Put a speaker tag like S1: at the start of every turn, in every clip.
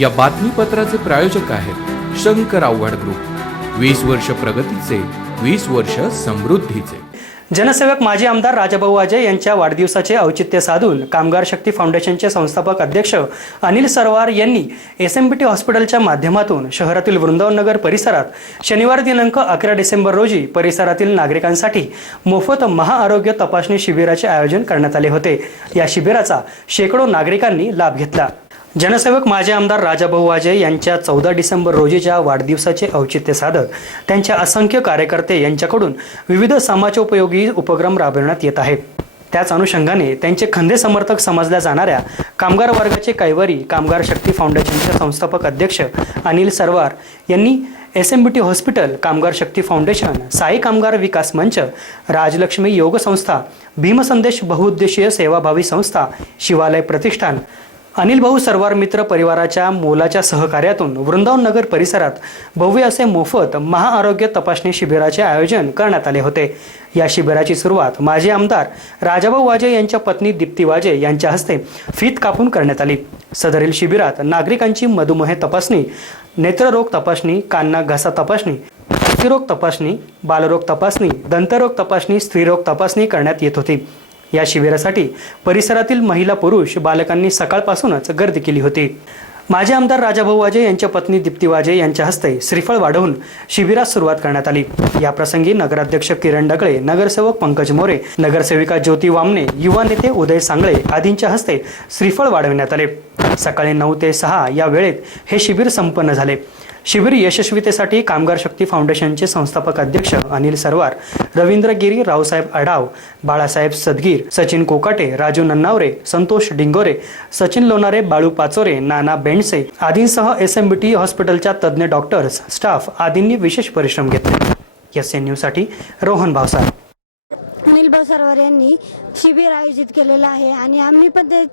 S1: या बातमीपत्राचे प्रायोजक आहेत शंकर आव्हाड ग्रुप. वीस वर्ष प्रगतीचे वीस वर्ष समृद्धीचे.
S2: जनसेवक माजी आमदार राजाभाऊ अजय यांच्या वाढदिवसाचे औचित्य साधून कामगार शक्ती फाउंडेशनचे संस्थापक अध्यक्ष अनिल सरवार यांनी एस एम बी टी हॉस्पिटलच्या माध्यमातून शहरातील वृंदावनगर परिसरात शनिवार दिनांक अकरा डिसेंबर रोजी परिसरातील नागरिकांसाठी मोफत महाआरोग्य तपासणी शिबिराचे आयोजन करण्यात आले होते. या शिबिराचा शेकडो नागरिकांनी लाभ घेतला. जनसेवक माजी आमदार राजाभाऊ वाजे यांच्या चौदा डिसेंबर रोजीच्या वाढदिवसाचे औचित्य साधत त्यांच्या असंख्य कार्यकर्ते यांच्याकडून विविध समाजोपयोगी उपक्रम राबविण्यात येत आहेत. त्याच अनुषंगाने त्यांचे खंदे समर्थक समजल्या जाणाऱ्या कामगार वर्गाचे कैवारी कामगार शक्ती फाउंडेशनचे संस्थापक अध्यक्ष अनिल सरवार यांनी S M B T hospital Kamgar Shakti foundation Sai कामगार विकास मंच राजलक्ष्मी योग संस्था भीमसंदेश बहुउद्देशीय सेवाभावी संस्था शिवालय प्रतिष्ठान अनिल भाऊ सरवार मित्र परिवाराच्या मोलाच्या सहकार्यातून वृंदावन नगर परिसरात भव्य असे मोफत महाआरोग्य तपासणी शिबिराचे आयोजन करण्यात आले होते. या शिबिराची सुरुवात माजी आमदार राजाभाऊ वाजे यांच्या पत्नी दीप्ती वाजे यांच्या हस्ते फीत कापून करण्यात आली. सदरील शिबिरात नागरिकांची मधुमेह तपासणी नेत्ररोग तपासणी कान्ना घसा तपासणी अस्थिरोग तपासणी बालरोग तपासणी दंतरोग तपासणी स्त्रीरोग तपासणी करण्यात येत होती. या शिबिरासाठी परिसरातील महिला पुरुष बालकांनी सकाळपासूनच गर्दी केली होती. माजी आमदार राजाभाऊ वाजे यांच्या पत्नी दीप्ती वाजे यांच्या हस्ते श्रीफळ वाढवून शिबिरास सुरुवात करण्यात आली. या प्रसंगी नगराध्यक्ष किरण डगळे नगरसेवक पंकज मोरे नगरसेविका ज्योती वामने युवा नेते उदय सांगळे आदींच्या हस्ते श्रीफळ वाढविण्यात आले. सकाळी नऊ ते सहा या वेळेत हे शिबिर संपन्न झाले. शिबिर यशस्वीतेसाठी कामगार शक्ती फाउंडेशनचे संस्थापक अध्यक्ष अनिल सरवार रवींद्र गिरी रावसाहेब अडाव बाळासाहेब सदगीर सचिन कोकाटे राजू नन्नावरे संतोष डिंगोरे सचिन लोणारे बाळू पाचोरे नाना बेंडसे आदींसह एस एम बी टी हॉस्पिटलच्या तज्ज्ञ डॉक्टर्स स्टाफ आदींनी विशेष परिश्रम घेतले. एस एन न्यूजसाठी रोहन भावसार.
S3: अनिल भाऊ सरवर यांनी शिबिर आयोजित केलेलं आहे आणि आम्ही पण ते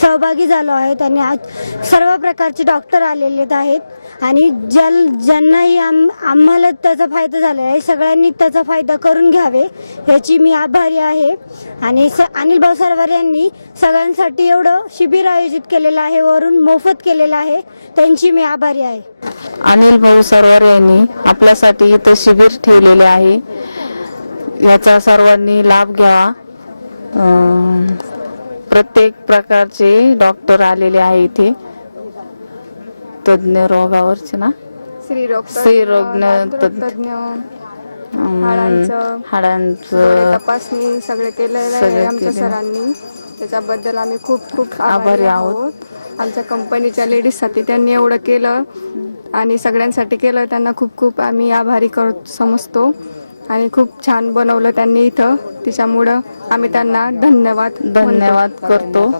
S3: सहभागी झालो आहोत आणि आज सर्व प्रकारचे डॉक्टर आलेले आहेत. आणि ज्या ज्यांनाही आम आम्हाला त्याचा फायदा झाला आहे सगळ्यांनी त्याचा फायदा करून घ्यावे याची मी आभारी आहे. आणि स अनिल भाऊ सरवार यांनी सगळ्यांसाठी एवढं शिबिर आयोजित केलेलं आहे वरून मोफत केलेलं आहे. त्यांची मी आभारी आहे.
S4: अनिल भाऊ सरवार यांनी आपल्यासाठी इथे शिबिर ठेवलेले आहे. याचा सर्वांनी लाभ घ्यावा. प्रत्येक प्रकारचे डॉक्टर आलेले आहे इथे. तज्ञ रोगावरचे ना?
S5: स्त्रीरोग
S4: तज्ञ अं,
S5: हाडांचं.
S4: हाडांचं.
S5: तपासणी सगळे केलेलं आहे
S4: सगळं
S5: आमच्या
S4: केलेलं.
S5: सरांनी. त्याच्याबद्दल आम्ही खूप खूप
S4: आभारी आहोत.
S5: आमच्या कंपनीच्या लेडीजसाठी त्यांनी एवढं केलं. आणि सगळ्यांसाठी केलं. त्यांना खूप खूप आम्ही आभारी करत समजतो. आणि खूप छान बनवलं त्यांनी इथं. त्याच्यामुळं आम्ही त्यांना धन्यवाद.
S4: धन्यवाद करतो.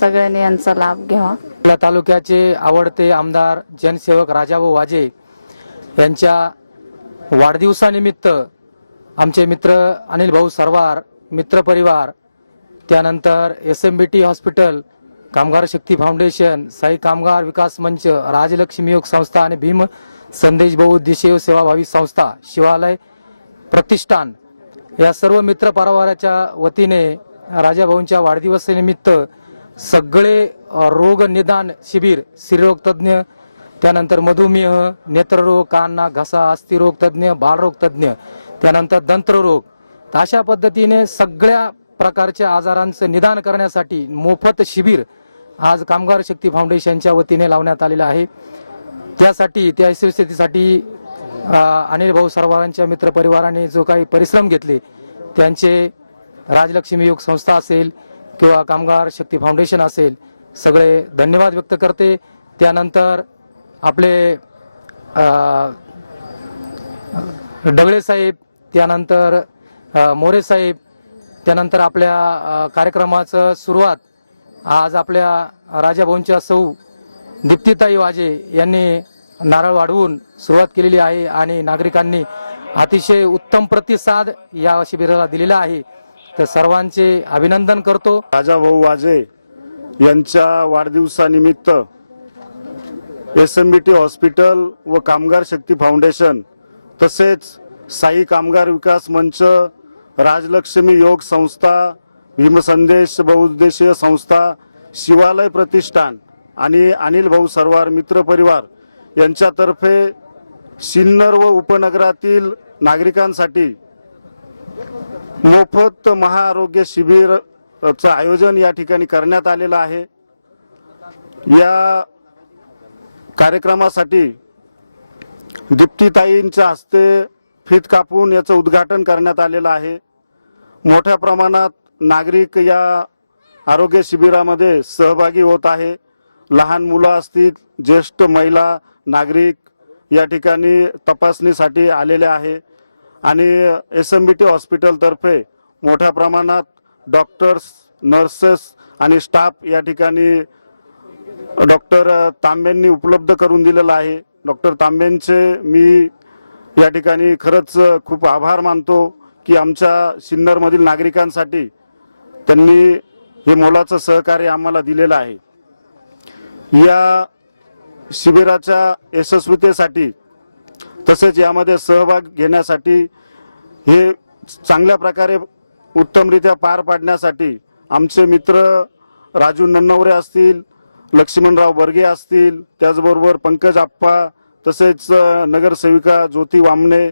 S4: सगळ्यांनी यांचा लाभ घ्यावा.
S6: आपल्या तालुक्याचे आवडते आमदार जनसेवक राजाभाऊ वाजे यांच्या वाढदिवसानिमित्त आमचे मित्र अनिल भाऊ सरवार मित्र परिवार त्यानंतर S M B T hospital Kamgar Shakti foundation Sai कामगार विकास मंच राजलक्ष्मी योग संस्था आणि भीम संदेश बहुउद्देशीय सेवाभावी संस्था शिवालय प्रतिष्ठान या सर्व मित्र परिवाराच्या वतीने राजाभाऊंच्या वाढदिवसानिमित्त सगळे रोग निदान शिबिर स्त्रीरोग तज्ज्ञ त्यानंतर मधुमेह नेत्ररोग कान्ना घसा अस्थिरोग तज्ञ बालरोग तज्ञ त्यानंतर दंत्ररोग तर अशा पद्धतीने सगळ्या प्रकारच्या आजारांचं निदान करण्यासाठी मोफत शिबिर आज कामगार शक्ती फाउंडेशनच्या वतीने लावण्यात आलेलं आहे. त्यासाठी त्या शिवस्थितीसाठी अनिल भाऊ सरवारांच्या मित्र परिवाराने जो काही परिश्रम घेतले त्यांचे राजलक्ष्मी योग संस्था असेल किंवा कामगार शक्ती फाउंडेशन असेल सगळे धन्यवाद व्यक्त करते. त्यानंतर आपले डगळे साहेब त्यानंतर मोरे साहेब त्यानंतर आपल्या कार्यक्रमाचं सुरुवात आज आपल्या राजाभाऊंच्या सौ दीप्तिताई वाजे यांनी नारळ वाढवून सुरुवात केलेली आहे आणि नागरिकांनी अतिशय उत्तम प्रतिसाद या शिबिराला दिलेला आहे. तर सर्वांचे अभिनंदन करतो.
S7: राजा भाऊ वाजे यांच्या वाढदिवसानिमित्त S M B T hospital व कामगार शक्ती फाउंडेशन तसेच साई कामगार विकास मंच राजलक्ष्मी योग संस्था भीमसंदेश बहुउद्देशीय संस्था शिवालय प्रतिष्ठान आणि अनिल भाऊ सरवार मित्र परिवार यांच्यातर्फे सिन्नर व उपनगरातील नागरिकांसाठी मोफत महाआरोग्य शिबिर चं आयोजन या ठिकाणी करण्यात आलेलं आहे. या कार्यक्रमासाठी दिप्तीताईंच्या हस्ते फित कापून याचं उद्घाटन करण्यात आलेलं आहे. मोठ्या प्रमाणात नागरिक या आरोग्य शिबिरामध्ये सहभागी होत आहे. लहान मुलं असतील ज्येष्ठ महिला नागरिक या ठिकाणी तपासणीसाठी आलेले आहे. आणि एस एम बी टी हॉस्पिटलतर्फे मोठ्या प्रमाणात डॉक्टर्स नर्सेस आणि स्टाफ या ठिकाणी डॉक्टर तांब्यांनी उपलब्ध करून दिलेलं आहे. डॉक्टर तांब्यांचे मी या ठिकाणी खरंच खूप आभार मानतो की आमच्या सिन्नरमधील नागरिकांसाठी त्यांनी हे मोलाचं सहकार्य आम्हाला दिलेलं आहे. या शिबिराच्या यशस्वीतेसाठी तसेच यामध्ये सहभाग घेण्यासाठी हे चांगल्या प्रकारे उत्तमरित्या पार पाडण्यासाठी आमचे मित्र राजू नन्नवरे असतील लक्ष्मणराव बर्गे असतील त्याचबरोबर पंकज आप्पा तसेच नगरसेविका ज्योती वामने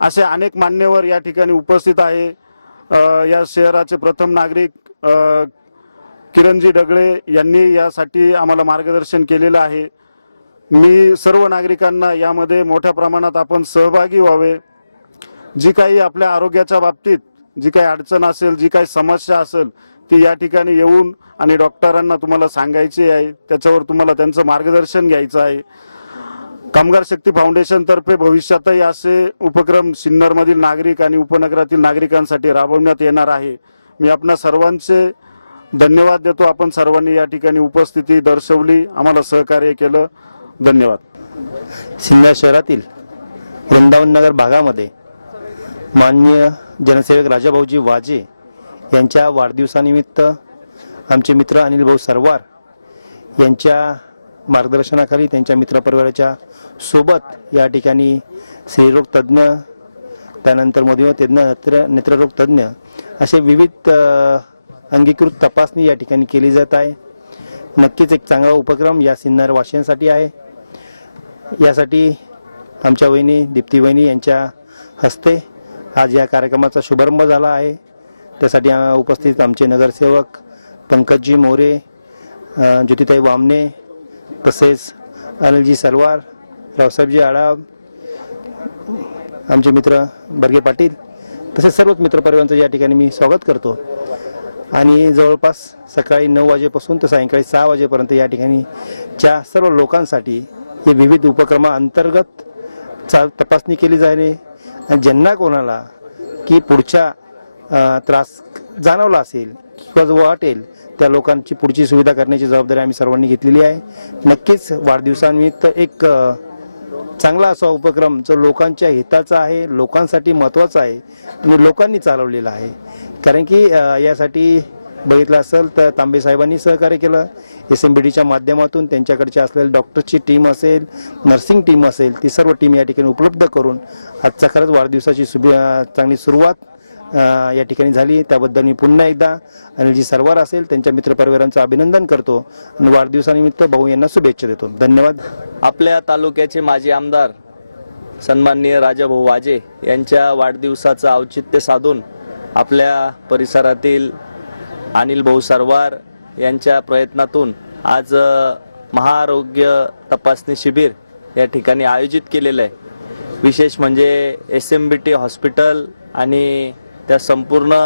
S7: असे अनेक मान्यवर या ठिकाणी उपस्थित आहे. या शहराचे प्रथम नागरिक किरणजी डगळे यांनी यासाठी आम्हाला मार्गदर्शन केलेलं आहे. मी सर्व नागरिकांना यामध्ये मोठ्या प्रमाणात आपण सहभागी व्हावे. जी काही आपल्या आरोग्याच्या बाबतीत जी काही अडचण असेल जी काही समस्या असेल ती या ठिकाणी येऊन आणि डॉक्टरांना तुम्हाला सांगायची आहे. त्याच्यावर तुम्हाला त्यांचं मार्गदर्शन घ्यायचं आहे. कामगार शक्ती फाउंडेशन तर्फे भविष्यातही असे उपक्रम सिन्नरमधील नागरिक आणि उपनगरातील नागरिकांसाठी राबवण्यात येणार आहे. मी आपणा सर्वांचे धन्यवाद देतो. आपण सर्वांनी या ठिकाणी उपस्थिती दर्शवली. आम्हाला सहकार्य केलं. धन्यवाद.
S8: सिन्नर शहरातील वृंदावन नगर भागामध्ये माननीय जनसेवक राजाभाऊजी वाजे यांच्या वाढदिवसानिमित्त आमचे मित्र अनिल भाऊ सरवार यांच्या मार्गदर्शनाखाली त्यांच्या मित्रपरिवाराच्या सोबत या ठिकाणी स्त्रीरोग तज्ज्ञ त्यानंतर मधुमेह तज्ज्ञ नेत्र नेत्ररोग तज्ज्ञ असे विविध अंगीकृत तपासणी या ठिकाणी केली जात आहे. नक्कीच एक चांगला उपक्रम या सिन्नर वाशियांसाठी आहे. यासाठी आमच्या वहिनी दीप्ती वहिनी यांच्या हस्ते आज या कार्यक्रमाचा शुभारंभ झाला आहे. त्यासाठी उपस्थित आमचे नगरसेवक पंकजजी मोरे ज्योतिताई वामने तसेच अनिलजी सरवार रावसाहेबजी आडाब आमचे मित्र बर्गे पाटील तसेच सर्वच मित्रपरिवारांचं या ठिकाणी मी स्वागत करतो. आणि जवळपास सकाळी नऊ वाजेपासून तर सायंकाळी सहा वाजेपर्यंत या ठिकाणी च्या सर्व लोकांसाठी हे विविध उपक्रमाअंतर्गत चा तपासणी केली जाईल आणि ज्यांना कोणाला की पुढच्या त्रास जाणवला असेल किंवा जो वाटेल त्या लोकांची पुढची सुविधा करण्याची जबाबदारी आम्ही सर्वांनी घेतलेली आहे. नक्कीच वाढदिवसानिमित्त एक चांगला असा उपक्रम जो लोकांच्या हिताचा आहे लोकांसाठी महत्त्वाचा आहे आणि लोकांनी चालवलेला आहे. कारण की यासाठी बघितलं असेल तर तांबे साहेबांनी सहकार्य केलं. एस एम बी डीच्या माध्यमातून त्यांच्याकडच्या असलेल्या डॉक्टरची टीम असेल नर्सिंग टीम असेल ती सर्व टीम या ठिकाणी उपलब्ध करून आजचा खरंच वाढदिवसाची सुबि चांगली सुरुवात या ठिकाणी झाली त्याबद्दल मी पुन्हा एकदा अनिलजी सरवार असेल त्यांच्या मित्रपरिवारांचं अभिनंदन करतो आणि वाढदिवसानिमित्त भाऊ यांना शुभेच्छा देतो. धन्यवाद.
S9: आपल्या तालुक्याचे माजी आमदार सन्माननीय राजाभाऊ वाजे यांच्या वाढदिवसाचं औचित्य साधून आपल्या परिसरातील अनिल भाऊ सरवार यांच्या प्रयत्नातून आज महाआरोग्य तपासणी शिबिर या ठिकाणी आयोजित केलेलं आहे. विशेष म्हणजे S M B T hospital आणि त्या संपूर्ण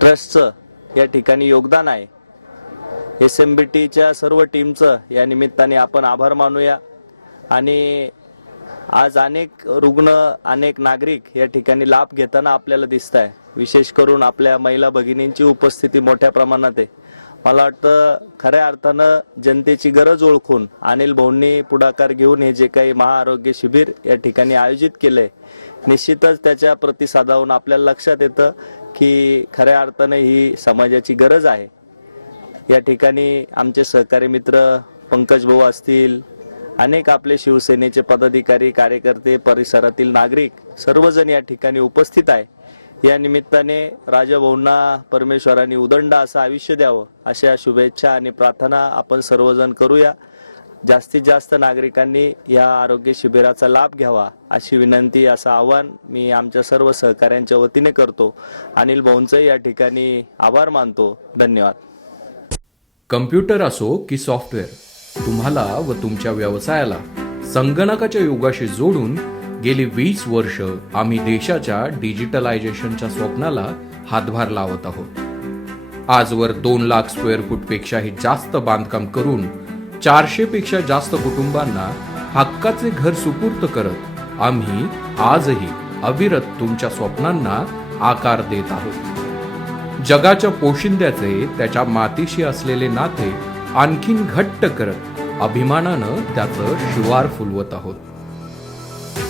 S9: ट्रस्टचं या ठिकाणी योगदान आहे. एस एम बी टीच्या सर्व टीमचं या निमित्ताने आपण आभार मानूया. आणि आज अनेक रुग्ण अनेक नागरिक या ठिकाणी लाभ घेताना आपल्याला दिसत आहे विशेष करून आपल्या महिला भगिनींची उपस्थिती मोठ्या प्रमाणात आहे. मला वाटतं खऱ्या अर्थानं जनतेची गरज ओळखून अनिल भाऊंनी पुढाकार घेऊन हे जे काही महाआरोग्य शिबिर या ठिकाणी आयोजित केलंय निश्चितच त्याच्या प्रतिसादावरून आपल्याला लक्षात येतं की खऱ्या अर्थानं ही समाजाची गरज आहे. या ठिकाणी आमचे सहकारी मित्र पंकज भाऊ असतील अनेक आपले शिवसेनेचे पदाधिकारी कार्यकर्ते परिसरातील नागरिक सर्वजण या ठिकाणी उपस्थित आहे. या निमित्ताने राजाभाऊंना परमेश्वराने उदंड असं आयुष्य द्यावं अशा शुभेच्छा आणि प्रार्थना आपण सर्वजण करूया. जास्तीत जास्त नागरिकांनी या आरोग्य शिबिराचा लाभ घ्यावा अशी विनंती असं आव्हान मी आमच्या सर्व सहकाऱ्यांच्या वतीने करतो. अनिल भाऊंचं या ठिकाणी आभार मानतो. धन्यवाद.
S1: कम्प्युटर असो की सॉफ्टवेअर तुम्हाला व तुमच्या व्यवसायाला संगणकाच्या युगाशी जोडून गेली वीस वर्ष आम्ही देशाच्या डिजिटलायझेशनच्या स्वप्नाला हातभार लावत आहोत. आजवर दोन लाख स्क्वेअर फूटपेक्षाही जास्त बांधकाम करून चारशेपेक्षा जास्त कुटुंबांना हक्काचे घर सुपूर्त करत आम्ही आजही अविरत तुमच्या स्वप्नांना आकार देत आहोत. जगाच्या पोशिंद्याचे त्याच्या मातीशी असलेले नाते आणखीन घट्ट करत अभिमानानं त्याचं शिवार फुलवत आहोत.